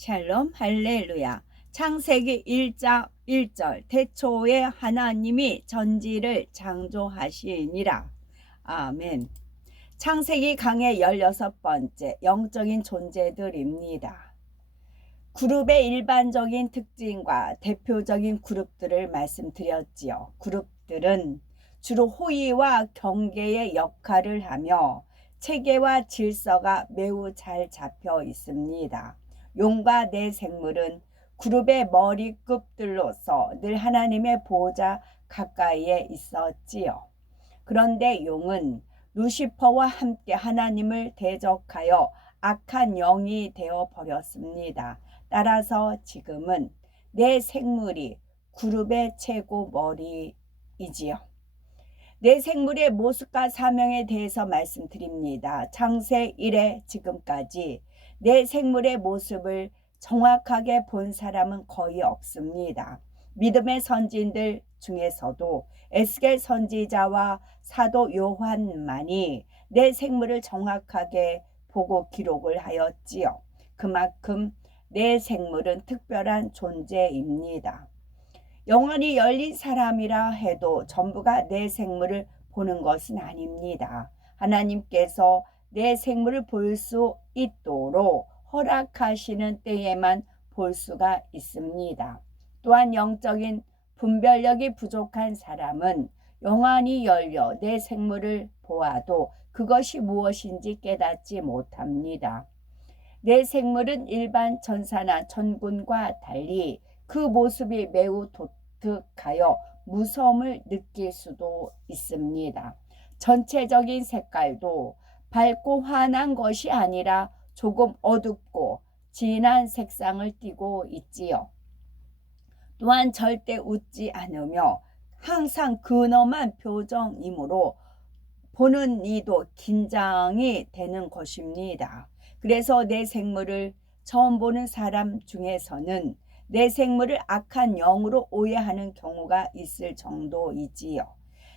샬롬 할렐루야. 창세기 1장 1절 태초에 하나님이 전지를 창조하시니라. 아멘. 창세기 강의 16번째 영적인 존재들입니다. 그룹의 일반적인 특징과 대표적인 그룹들을 말씀드렸지요. 그룹들은 주로 호의와 경계의 역할을 하며 체계와 질서가 매우 잘 잡혀 있습니다. 용과 내생물은 그룹의 머리급들로서 늘 하나님의 보호자 가까이에 있었지요. 그런데 용은 루시퍼와 함께 하나님을 대적하여 악한 영이 되어 버렸습니다. 따라서 지금은 내생물이 그룹의 최고 머리이지요. 내생물의 모습과 사명에 대해서 말씀드립니다. 창세 1에 지금까지 내생물의 모습을 정확하게 본 사람은 거의 없습니다. 믿음의 선지인들 중에서도 에스겔 선지자와 사도 요한만이 내생물을 정확하게 보고 기록을 하였지요. 그만큼 내생물은 특별한 존재입니다. 영혼이 열린 사람이라 해도 전부가 내 생물을 보는 것은 아닙니다. 하나님께서 내 생물을 볼 수 있도록 허락하시는 때에만 볼 수가 있습니다. 또한 영적인 분별력이 부족한 사람은 영안이 열려 내 생물을 보아도 그것이 무엇인지 깨닫지 못합니다. 내 생물은 일반 천사나 천군과 달리 그 모습이 매우 독특하여 무서움을 느낄 수도 있습니다. 전체적인 색깔도 밝고 환한 것이 아니라 조금 어둡고 진한 색상을 띠고 있지요. 또한 절대 웃지 않으며 항상 근엄한 표정이므로 보는 이도 긴장이 되는 것입니다. 그래서 내 생물을 처음 보는 사람 중에서는 내 생물을 악한 영으로 오해하는 경우가 있을 정도이지요.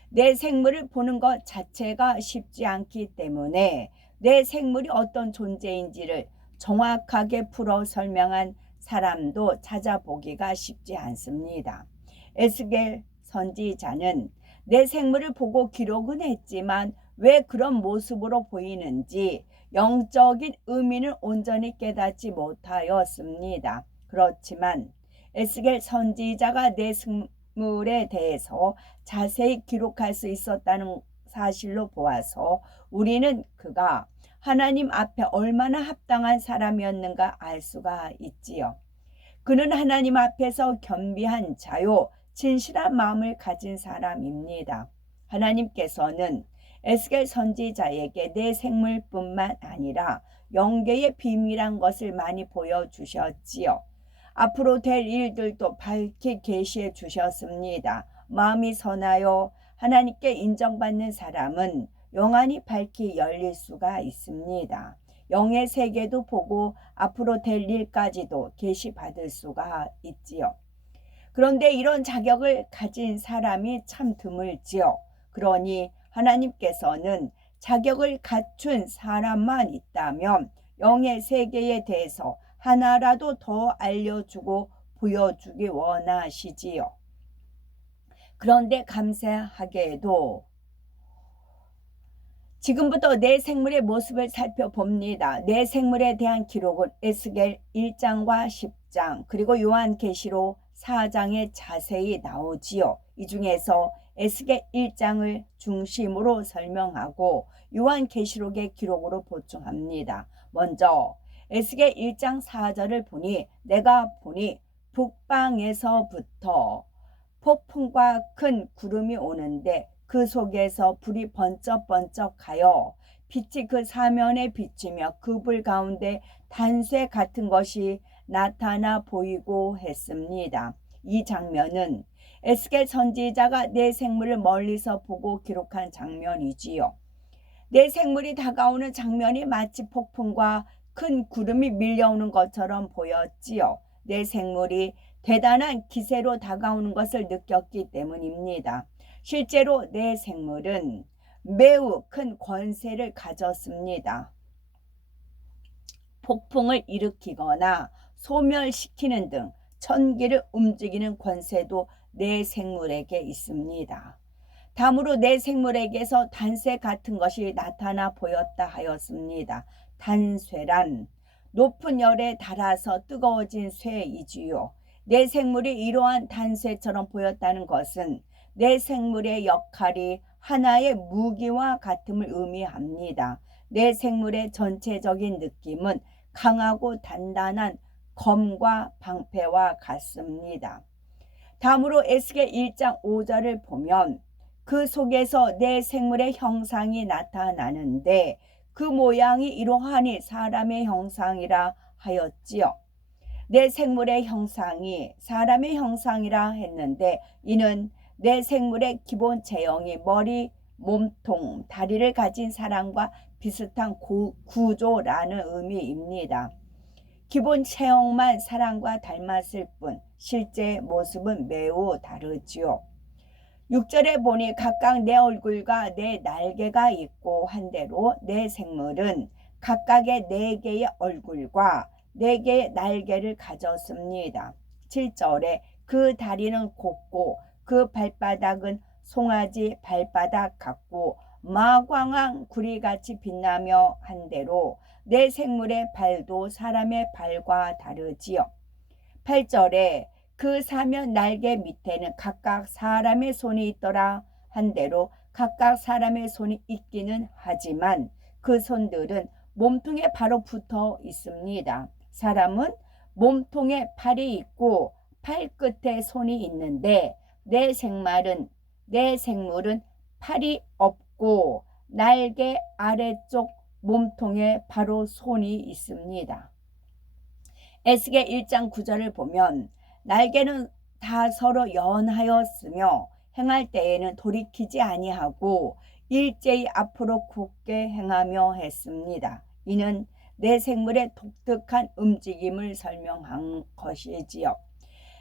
내 생물을 보는 것 자체가 쉽지 않기 때문에 내 생물이 어떤 존재인지를 정확하게 풀어 설명한 사람도 찾아보기가 쉽지 않습니다. 에스겔 선지자는 내 생물을 보고 기록은 했지만 왜 그런 모습으로 보이는지 영적인 의미는 온전히 깨닫지 못하였습니다. 그렇지만 에스겔 선지자가 내 생물에 대해서 자세히 기록할 수 있었다는 사실로 보아서 우리는 그가 하나님 앞에 얼마나 합당한 사람이었는가 알 수가 있지요. 그는 하나님 앞에서 겸비한 자요 진실한 마음을 가진 사람입니다. 하나님께서는 에스겔 선지자에게 내 생물뿐만 아니라 영계의 비밀한 것을 많이 보여주셨지요. 앞으로 될 일들도 밝히 계시해 주셨습니다. 마음이 선하여 하나님께 인정받는 사람은 영안이 밝히 열릴 수가 있습니다. 영의 세계도 보고 앞으로 될 일까지도 계시받을 수가 있지요. 그런데 이런 자격을 가진 사람이 참 드물지요. 그러니 하나님께서는 자격을 갖춘 사람만 있다면 영의 세계에 대해서 하나라도 더 알려주고 보여주기 원하시지요. 그런데 감사하게도 지금부터 내 생물의 모습을 살펴봅니다. 내 생물에 대한 기록은 에스겔 1장과 10장 그리고 요한계시록 4장에 자세히 나오지요. 이 중에서 에스겔 1장을 중심으로 설명하고 요한계시록의 기록으로 보충합니다. 먼저 에스겔 1장 4절을 보니 내가 보니 북방에서부터 폭풍과 큰 구름이 오는데 그 속에서 불이 번쩍번쩍하여 빛이 그 사면에 비치며 그 불 가운데 단쇠 같은 것이 나타나 보이고 했습니다. 이 장면은 에스겔 선지자가 내 생물을 멀리서 보고 기록한 장면이지요. 내 생물이 다가오는 장면이 마치 폭풍과 큰 구름이 밀려오는 것처럼 보였지요. 내 생물이 대단한 기세로 다가오는 것을 느꼈기 때문입니다. 실제로 내 생물은 매우 큰 권세를 가졌습니다. 폭풍을 일으키거나 소멸시키는 등 천기를 움직이는 권세도 내 생물에게 있습니다. 다음으로 내 생물에게서 단쇠 같은 것이 나타나 보였다 하였습니다. 단쇠란 높은 열에 닳아서 뜨거워진 쇠이지요. 내 생물이 이러한 단쇠처럼 보였다는 것은 내 생물의 역할이 하나의 무기와 같음을 의미합니다. 내 생물의 전체적인 느낌은 강하고 단단한 검과 방패와 같습니다. 다음으로 에스겔 1장 5절을 보면 그 속에서 내 생물의 형상이 나타나는데 그 모양이 이러하니 사람의 형상이라 하였지요. 내 생물의 형상이 사람의 형상이라 했는데 이는 내 생물의 기본 체형이 머리, 몸통, 다리를 가진 사람과 비슷한 구조라는 의미입니다. 기본 체형만 사람과 닮았을 뿐 실제 모습은 매우 다르지요. 6절에 보니 각각 내 얼굴과 내 날개가 있고 한대로 내 생물은 각각의 4개의 얼굴과 4개의 날개를 가졌습니다. 7절에 그 다리는 곱고 그 발바닥은 송아지 발바닥 같고 마광왕 구리같이 빛나며 한대로 내 생물의 발도 사람의 발과 다르지요. 8절에 그 사면 날개 밑에는 각각 사람의 손이 있더라 한대로 각각 사람의 손이 있기는 하지만 그 손들은 몸통에 바로 붙어 있습니다. 사람은 몸통에 팔이 있고 팔 끝에 손이 있는데 내 생물은 팔이 없고 날개 아래쪽 몸통에 바로 손이 있습니다. 에스겔 1장 9절을 보면 날개는 다 서로 연하였으며 행할 때에는 돌이키지 아니하고 일제히 앞으로 굳게 행하며 했습니다. 이는 내 생물의 독특한 움직임을 설명한 것이지요.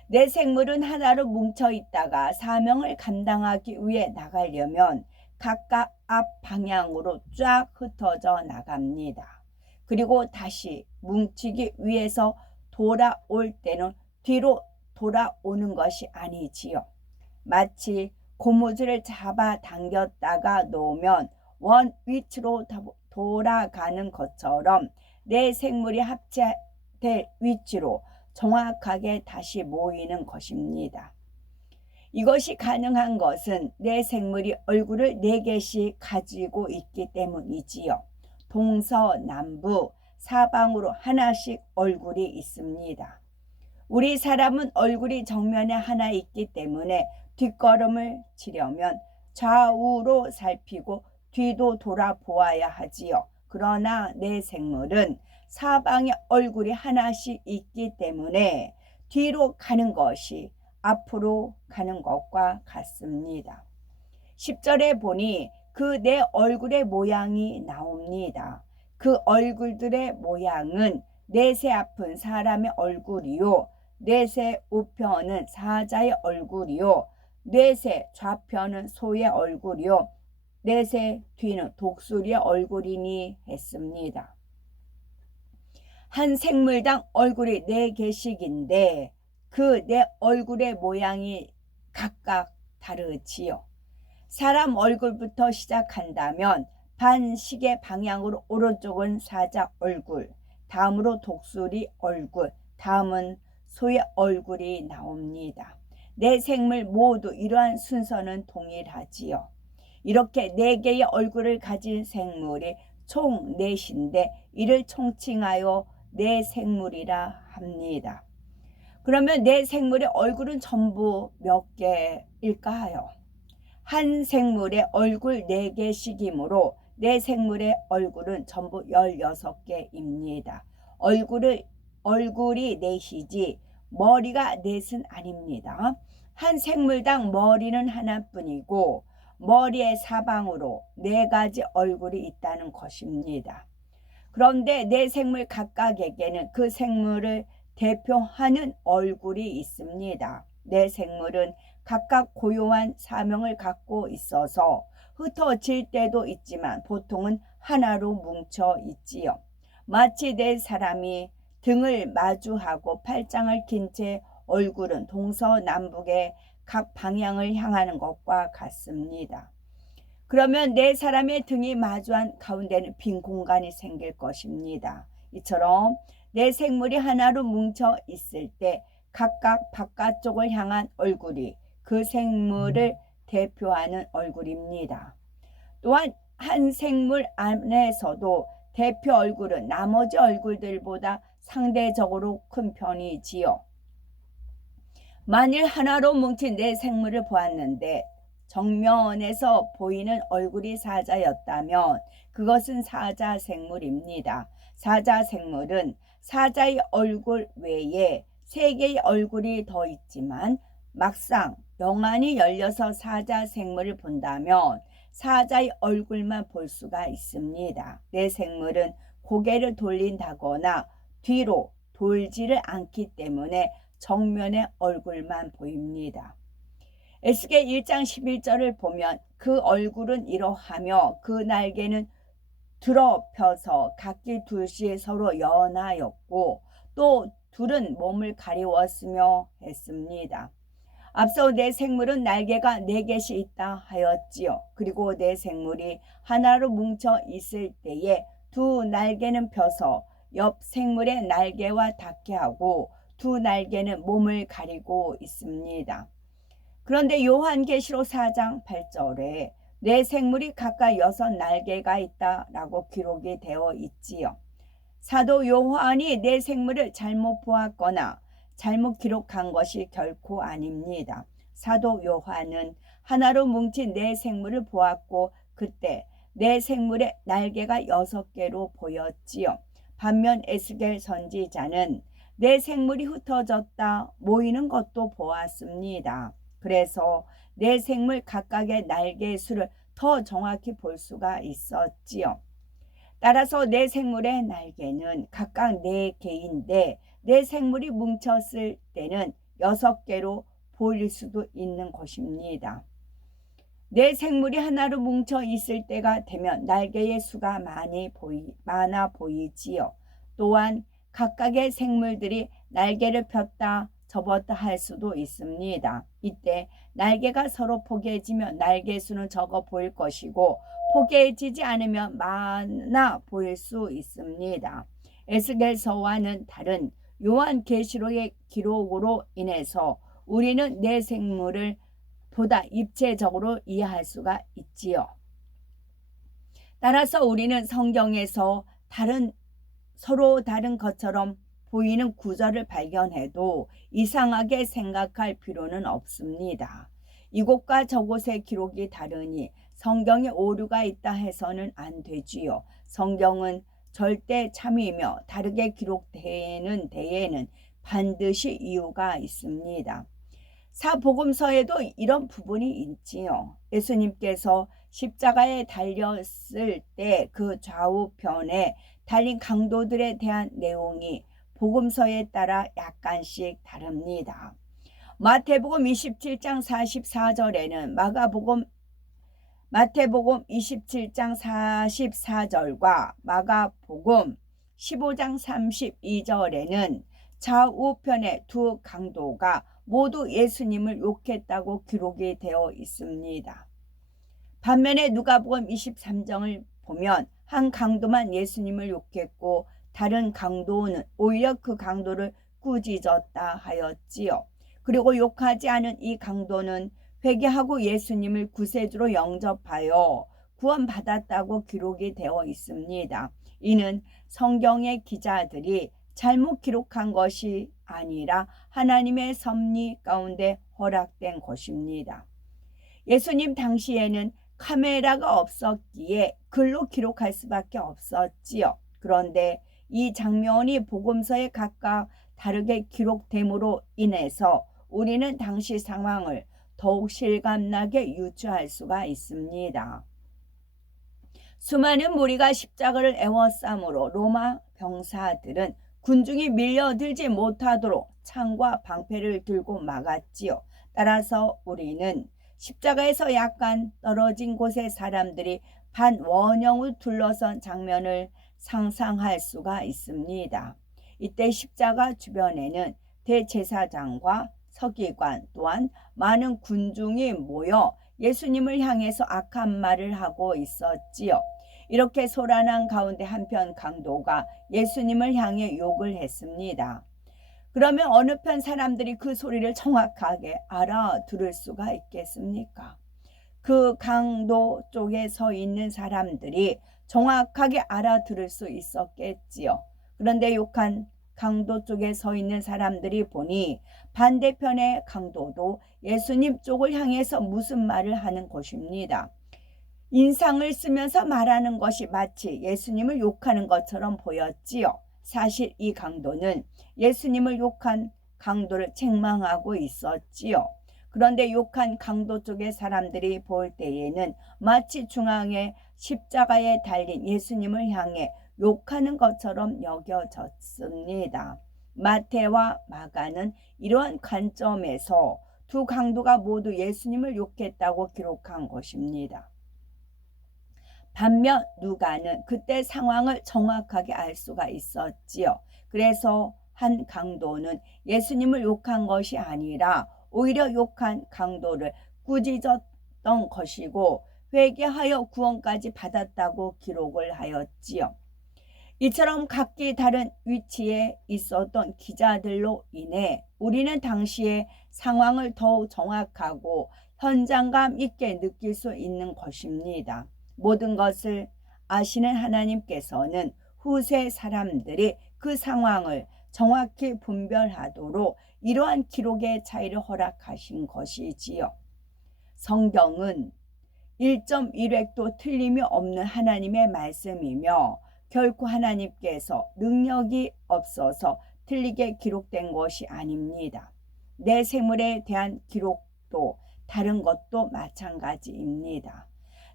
내 생물은 하나로 뭉쳐 있다가 사명을 감당하기 위해 나가려면 각각 앞 방향으로 쫙 흩어져 나갑니다. 그리고 다시 뭉치기 위해서 돌아올 때는 뒤로 돌아오는 것이 아니지요. 마치 고무줄을 잡아 당겼다가 놓으면 원 위치로 돌아가는 것처럼 내 생물이 합체될 위치로 정확하게 다시 모이는 것입니다. 이것이 가능한 것은 내 생물이 얼굴을 4개씩 가지고 있기 때문이지요. 동서남북 사방으로 하나씩 얼굴이 있습니다. 우리 사람은 얼굴이 정면에 하나 있기 때문에 뒷걸음을 치려면 좌우로 살피고 뒤도 돌아보아야 하지요. 그러나 내 생물은 사방에 얼굴이 하나씩 있기 때문에 뒤로 가는 것이 앞으로 가는 것과 같습니다. 10절에 보니 그 내 얼굴의 모양이 나옵니다. 그 얼굴들의 모양은 넷의 앞은 사람의 얼굴이요 넷의 우편은 사자의 얼굴이요 넷의 좌편은 소의 얼굴이요 넷의 뒤는 독수리의 얼굴이니 했습니다. 한 생물당 얼굴이 4개씩인데 그 내 얼굴의 모양이 각각 다르지요. 사람 얼굴부터 시작한다면 반시계 방향으로 오른쪽은 사자 얼굴, 다음으로 독수리 얼굴, 다음은 소의 얼굴이 나옵니다. 내 생물 모두 이러한 순서는 동일하지요. 이렇게 4개의 얼굴을 가진 생물이 총 4인데 이를 총칭하여 내 생물이라 합니다. 그러면 내 생물의 얼굴은 전부 몇 개일까요? 한 생물의 얼굴 4개씩이므로 내 생물의 얼굴은 전부 16개입니다. 얼굴이 넷이지 머리가 넷은 아닙니다. 한 생물당 머리는 하나뿐이고 머리의 사방으로 4가지 얼굴이 있다는 것입니다. 그런데 내 생물 각각에게는 그 생물을 대표하는 얼굴이 있습니다. 내 생물은 각각 고유한 사명을 갖고 있어서 흩어질 때도 있지만 보통은 하나로 뭉쳐 있지요. 마치 내 사람이 등을 마주하고 팔짱을 낀 채 얼굴은 동서남북의 각 방향을 향하는 것과 같습니다. 그러면 네 사람의 등이 마주한 가운데는 빈 공간이 생길 것입니다. 이처럼 네 생물이 하나로 뭉쳐 있을 때 각각 바깥쪽을 향한 얼굴이 그 생물을 대표하는 얼굴입니다. 또한 한 생물 안에서도 대표 얼굴은 나머지 얼굴들보다 상대적으로 큰 편이지요. 만일 하나로 뭉친 네 생물을 보았는데 정면에서 보이는 얼굴이 사자였다면 그것은 사자생물입니다. 사자생물은 사자의 얼굴 외에 세 개의 얼굴이 더 있지만 막상 영안이 열려서 사자생물을 본다면 사자의 얼굴만 볼 수가 있습니다. 네 생물은 고개를 돌린다거나 뒤로 돌지를 않기 때문에 정면의 얼굴만 보입니다. 에스겔 1장 11절을 보면 그 얼굴은 이러하며 그 날개는 드러펴서 각기 둘씩 서로 연하였고 또 둘은 몸을 가리웠으며 했습니다. 앞서 네 생물은 날개가 네 개씩 있다 하였지요. 그리고 네 생물이 하나로 뭉쳐 있을 때에 두 날개는 펴서 옆 생물의 날개와 닿게 하고 두 날개는 몸을 가리고 있습니다. 그런데 요한계시록 4장 8절에 네 생물이 각각 6날개가 있다라고 기록이 되어 있지요. 사도 요한이 네 생물을 잘못 보았거나 잘못 기록한 것이 결코 아닙니다. 사도 요한은 하나로 뭉친 네 생물을 보았고 그때 네 생물의 날개가 6개로 보였지요. 반면 에스겔 선지자는 네 생물이 흩어졌다 모이는 것도 보았습니다. 그래서 네 생물 각각의 날개의 수를 더 정확히 볼 수가 있었지요. 따라서 네 생물의 날개는 각각 4개인데 네 생물이 뭉쳤을 때는 6개로 보일 수도 있는 것입니다. 네 생물이 하나로 뭉쳐 있을 때가 되면 날개의 수가 많아 보이지요. 또한 각각의 생물들이 날개를 폈다 접었다 할 수도 있습니다. 이때 날개가 서로 포개지면 날개 수는 적어 보일 것이고 포개지지 않으면 많아 보일 수 있습니다. 에스겔서와는 다른 요한계시록의 기록으로 인해서 우리는 네 생물을 보다 입체적으로 이해할 수가 있지요. 따라서 우리는 성경에서 서로 다른 것처럼 보이는 구절을 발견해도 이상하게 생각할 필요는 없습니다. 이곳과 저곳의 기록이 다르니 성경에 오류가 있다 해서는 안 되지요. 성경은 절대 참이며 다르게 기록되는 데에는 반드시 이유가 있습니다. 사복음서에도 이런 부분이 있지요. 예수님께서 십자가에 달렸을 때 그 좌우편에 달린 강도들에 대한 내용이 복음서에 따라 약간씩 다릅니다. 마태복음 27장 44절에는 마태복음 27장 44절과 마가복음 15장 32절에는 좌우편의 두 강도가 모두 예수님을 욕했다고 기록이 되어 있습니다. 반면에 누가복음 23장을 보면 한 강도만 예수님을 욕했고 다른 강도는 오히려 그 강도를 꾸짖었다 하였지요. 그리고 욕하지 않은 이 강도는 회개하고 예수님을 구세주로 영접하여 구원받았다고 기록이 되어 있습니다. 이는 성경의 기자들이 잘못 기록한 것이 아니라 하나님의 섭리 가운데 허락된 것입니다. 예수님 당시에는 카메라가 없었기에 글로 기록할 수밖에 없었지요. 그런데 이 장면이 복음서에 각각 다르게 기록됨으로 인해서 우리는 당시 상황을 더욱 실감나게 유추할 수가 있습니다. 수많은 무리가 십자가를 애워싸므로 로마 병사들은 군중이 밀려들지 못하도록 창과 방패를 들고 막았지요. 따라서 우리는 십자가에서 약간 떨어진 곳의 사람들이 반원형을 둘러선 장면을 상상할 수가 있습니다. 이때 십자가 주변에는 대제사장과 서기관 또한 많은 군중이 모여 예수님을 향해서 악한 말을 하고 있었지요. 이렇게 소란한 가운데 한편 강도가 예수님을 향해 욕을 했습니다. 그러면 어느 편 사람들이 그 소리를 정확하게 알아들을 수가 있겠습니까? 그 강도 쪽에 서 있는 사람들이 정확하게 알아들을 수 있었겠지요. 그런데 욕한 강도 쪽에 서 있는 사람들이 보니 반대편의 강도도 예수님 쪽을 향해서 무슨 말을 하는 것입니다. 인상을 쓰면서 말하는 것이 마치 예수님을 욕하는 것처럼 보였지요. 사실 이 강도는 예수님을 욕한 강도를 책망하고 있었지요. 그런데 욕한 강도 쪽의 사람들이 볼 때에는 마치 중앙에 십자가에 달린 예수님을 향해 욕하는 것처럼 여겨졌습니다. 마태와 마가는 이러한 관점에서 두 강도가 모두 예수님을 욕했다고 기록한 것입니다. 반면 누가는 그때 상황을 정확하게 알 수가 있었지요. 그래서 한 강도는 예수님을 욕한 것이 아니라 오히려 욕한 강도를 꾸짖었던 것이고 회개하여 구원까지 받았다고 기록을 하였지요. 이처럼 각기 다른 위치에 있었던 기자들로 인해 우리는 당시의 상황을 더욱 정확하고 현장감 있게 느낄 수 있는 것입니다. 모든 것을 아시는 하나님께서는 후세 사람들이 그 상황을 정확히 분별하도록 이러한 기록의 차이를 허락하신 것이지요. 성경은 1.1획도 틀림이 없는 하나님의 말씀이며 결코 하나님께서 능력이 없어서 틀리게 기록된 것이 아닙니다. 내 생물에 대한 기록도 다른 것도 마찬가지입니다.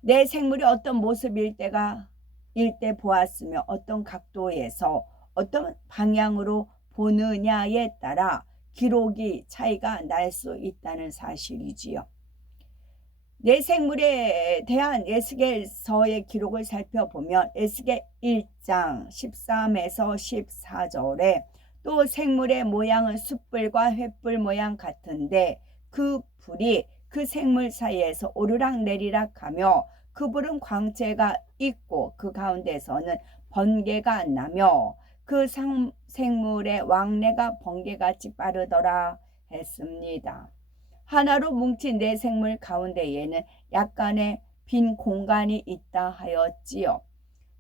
내 생물이 어떤 모습일 때 보았으며 어떤 각도에서 어떤 방향으로 보느냐에 따라 기록이 차이가 날 수 있다는 사실이지요. 내 생물에 대한 에스겔서의 기록을 살펴보면 에스겔 1장 13에서 14절에 또 생물의 모양은 숯불과 횃불 모양 같은데 그 불이 그 생물 사이에서 오르락 내리락 하며 그 불은 광채가 있고 그 가운데서는 번개가 나며 그 생물의 왕래가 번개같이 빠르더라 했습니다. 하나로 뭉친 내 생물 가운데에는 약간의 빈 공간이 있다 하였지요.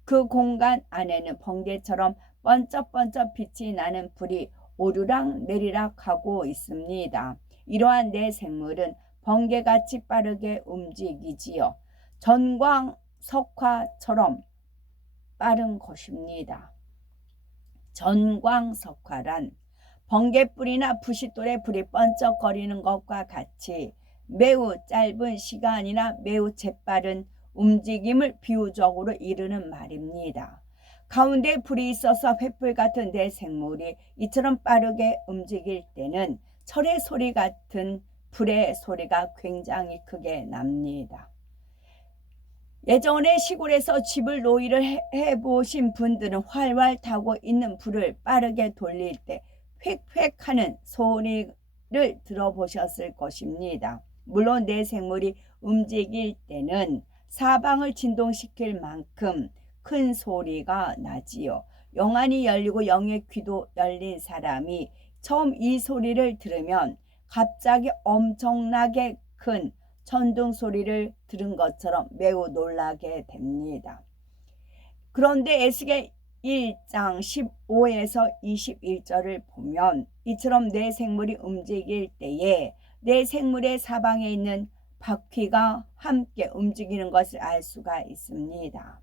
그 공간 안에는 번개처럼 번쩍번쩍 빛이 나는 불이 오르락 내리락 하고 있습니다. 이러한 내 생물은 번개같이 빠르게 움직이지요. 전광석화처럼 빠른 것입니다. 전광석화란 번개불이나 부싯돌에 불이 번쩍거리는 것과 같이 매우 짧은 시간이나 매우 재빠른 움직임을 비유적으로 이르는 말입니다. 가운데 불이 있어서 횃불 같은 내 생물이 이처럼 빠르게 움직일 때는 철의 소리 같은 불의 소리가 굉장히 크게 납니다. 예전에 시골에서 집을 노이를 해보신 분들은 활활 타고 있는 불을 빠르게 돌릴 때 휙휙 하는 소리를 들어보셨을 것입니다. 물론 내 생물이 움직일 때는 사방을 진동시킬 만큼 큰 소리가 나지요. 영안이 열리고 영의 귀도 열린 사람이 처음 이 소리를 들으면 갑자기 엄청나게 큰 천둥 소리를 들은 것처럼 매우 놀라게 됩니다. 그런데 에스겔 1장 15에서 21절을 보면 이처럼 내 생물이 움직일 때에 내 생물의 사방에 있는 바퀴가 함께 움직이는 것을 알 수가 있습니다.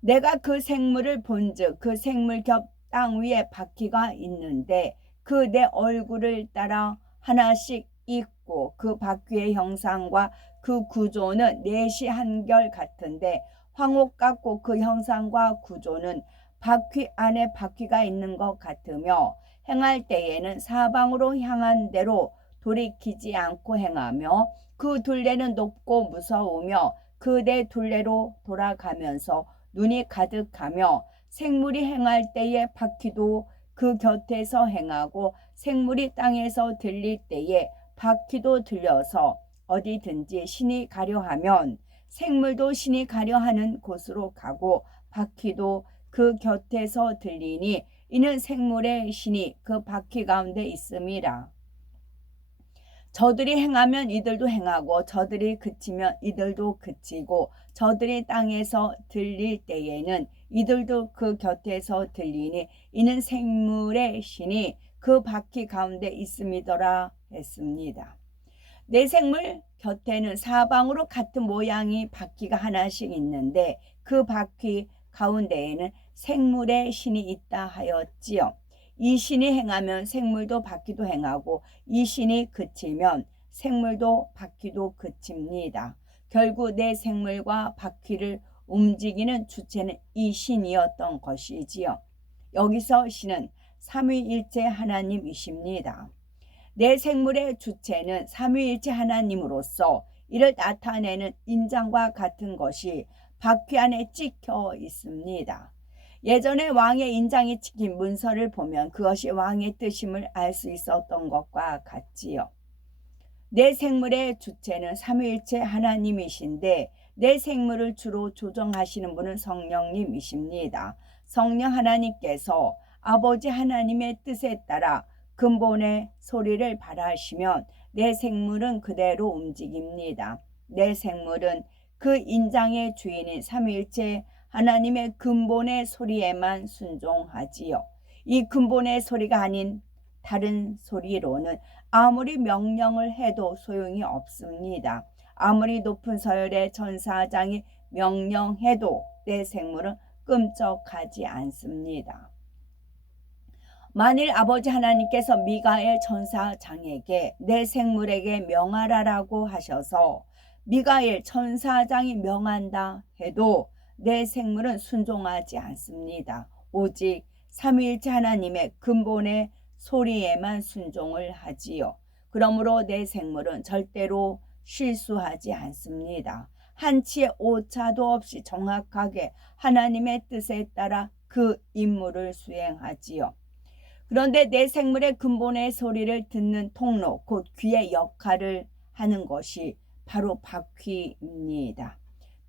내가 그 생물을 본즉 그 생물 겹 땅 위에 바퀴가 있는데 그 내 얼굴을 따라 하나씩 있고 그 바퀴의 형상과 그 구조는 넷이 한결 같은데 황옥 같고 그 형상과 구조는 바퀴 안에 바퀴가 있는 것 같으며 행할 때에는 사방으로 향한 대로 돌이키지 않고 행하며 그 둘레는 높고 무서우며 그 네 둘레로 돌아가면서 눈이 가득하며 생물이 행할 때의 바퀴도 그 곁에서 행하고 생물이 땅에서 들릴 때에 바퀴도 들려서 어디든지 신이 가려 하면 생물도 신이 가려 하는 곳으로 가고 바퀴도 그 곁에서 들리니 이는 생물의 신이 그 바퀴 가운데 있음이라. 저들이 행하면 이들도 행하고 저들이 그치면 이들도 그치고 저들이 땅에서 들릴 때에는 이들도 그 곁에서 들리니 이는 생물의 신이 그 바퀴 가운데 있음이더라 했습니다. 내 생물 곁에는 사방으로 같은 모양의 바퀴가 하나씩 있는데 그 바퀴 가운데에는 생물의 신이 있다 하였지요. 이 신이 행하면 생물도 바퀴도 행하고 이 신이 그치면 생물도 바퀴도 그칩니다. 결국 내 생물과 바퀴를 움직이는 주체는 이 신이었던 것이지요. 여기서 신은 삼위일체 하나님이십니다. 내 생물의 주체는 삼위일체 하나님으로서 이를 나타내는 인장과 같은 것이 바퀴 안에 찍혀 있습니다. 예전에 왕의 인장이 찍힌 문서를 보면 그것이 왕의 뜻임을 알 수 있었던 것과 같지요. 내 생물의 주체는 삼위일체 하나님이신데 내 생물을 주로 조정하시는 분은 성령님이십니다. 성령 하나님께서 아버지 하나님의 뜻에 따라 근본의 소리를 발하시면 내 생물은 그대로 움직입니다. 내 생물은 그 인장의 주인인 삼위일체 하나님의 근본의 소리에만 순종하지요. 이 근본의 소리가 아닌 다른 소리로는 아무리 명령을 해도 소용이 없습니다. 아무리 높은 서열의 천사장이 명령해도 내 생물은 끔찍하지 않습니다. 만일 아버지 하나님께서 미가엘 천사장에게 내 생물에게 명하라라고 하셔서 미가엘 천사장이 명한다 해도 내 생물은 순종하지 않습니다. 오직 삼위일체 하나님의 근본의 소리에만 순종을 하지요. 그러므로 내 생물은 절대로 실수하지 않습니다. 한치의 오차도 없이 정확하게 하나님의 뜻에 따라 그 임무를 수행하지요. 그런데 내 생물의 근본의 소리를 듣는 통로, 곧 귀의 역할을 하는 것이 바로 바퀴입니다.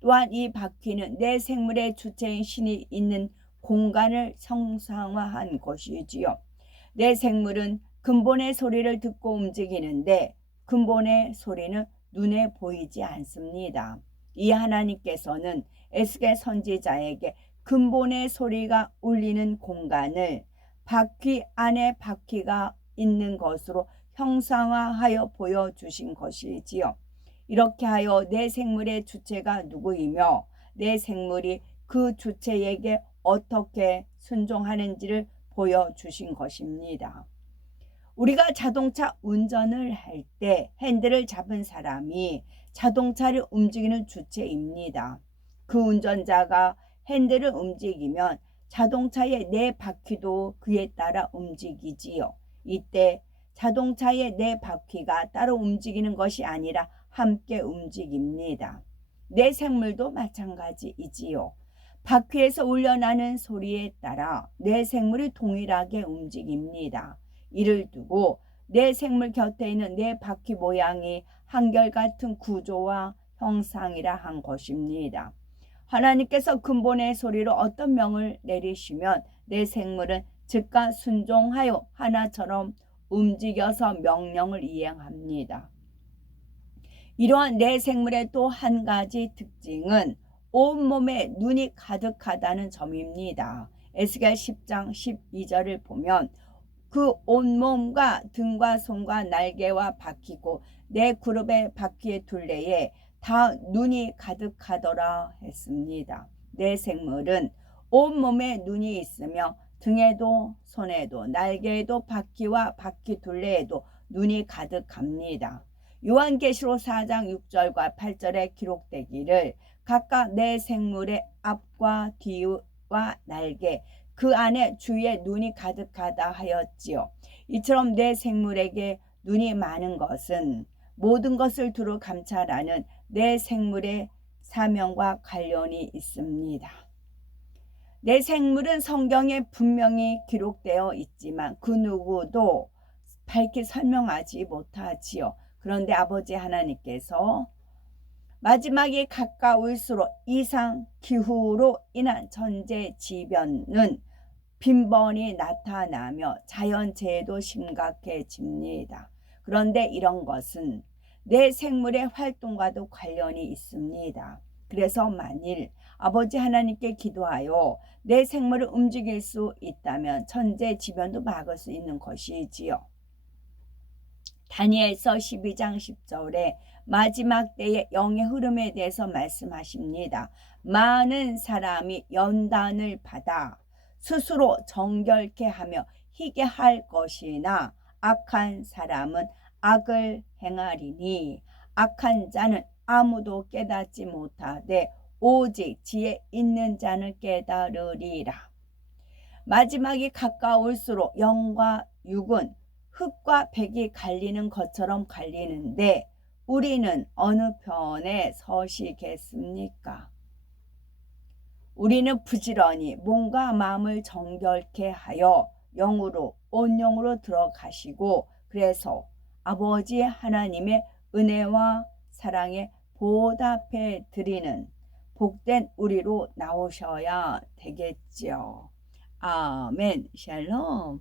또한 이 바퀴는 내 생물의 주체인 신이 있는 공간을 형상화한 것이지요. 내 생물은 근본의 소리를 듣고 움직이는데 근본의 소리는 눈에 보이지 않습니다. 이 하나님께서는 에스겔 선지자에게 근본의 소리가 울리는 공간을 바퀴 안에 바퀴가 있는 것으로 형상화하여 보여주신 것이지요. 이렇게 하여 내 생물의 주체가 누구이며 내 생물이 그 주체에게 어떻게 순종하는지를 보여주신 것입니다. 우리가 자동차 운전을 할 때 핸들을 잡은 사람이 자동차를 움직이는 주체입니다. 그 운전자가 핸들을 움직이면 자동차의 네 바퀴도 그에 따라 움직이지요. 이때 자동차의 네 바퀴가 따로 움직이는 것이 아니라 함께 움직입니다. 내 생물도 마찬가지이지요. 바퀴에서 울려나는 소리에 따라 내 생물이 동일하게 움직입니다. 이를 두고 내 생물 곁에 있는 내 바퀴 모양이 한결같은 구조와 형상이라 한 것입니다. 하나님께서 근본의 소리로 어떤 명을 내리시면 내 생물은 즉각 순종하여 하나처럼 움직여서 명령을 이행합니다. 이러한 내 생물의 또 한 가지 특징은 온몸에 눈이 가득하다는 점입니다. 에스겔 10장 12절을 보면 그 온몸과 등과 손과 날개와 바퀴고 내 그룹의 바퀴의 둘레에 다 눈이 가득하더라 했습니다. 내 생물은 온몸에 눈이 있으며 등에도 손에도 날개에도 바퀴와 바퀴 둘레에도 눈이 가득합니다. 요한계시록 4장 6절과 8절에 기록되기를 각각 내 생물의 앞과 뒤와 날개 그 안에 주의 눈이 가득하다 하였지요. 이처럼 내 생물에게 눈이 많은 것은 모든 것을 두루 감찰하는 내 생물의 사명과 관련이 있습니다. 내 생물은 성경에 분명히 기록되어 있지만 그 누구도 밝히 설명하지 못하지요. 그런데 아버지 하나님께서 마지막이 가까울수록 이상 기후로 인한 천재지변은 빈번히 나타나며 자연재해도 심각해집니다. 그런데 이런 것은 내 생물의 활동과도 관련이 있습니다. 그래서 만일 아버지 하나님께 기도하여 내 생물을 움직일 수 있다면 천재지변도 막을 수 있는 것이지요. 다니엘서 12장 10절에 마지막 때의 영의 흐름에 대해서 말씀하십니다. 많은 사람이 연단을 받아 스스로 정결케 하며 희게 할 것이나 악한 사람은 악을 행하리니 악한 자는 아무도 깨닫지 못하되 오직 지혜 있는 자는 깨달으리라. 마지막이 가까울수록 영과 육은 흙과 백이 갈리는 것처럼 갈리는데 우리는 어느 편에 서시겠습니까? 우리는 부지런히 몸과 마음을 정결케 하여 영으로 온영으로 들어가시고 그래서 아버지 하나님의 은혜와 사랑에 보답해 드리는 복된 우리로 나오셔야 되겠죠. 아멘. 샬롬.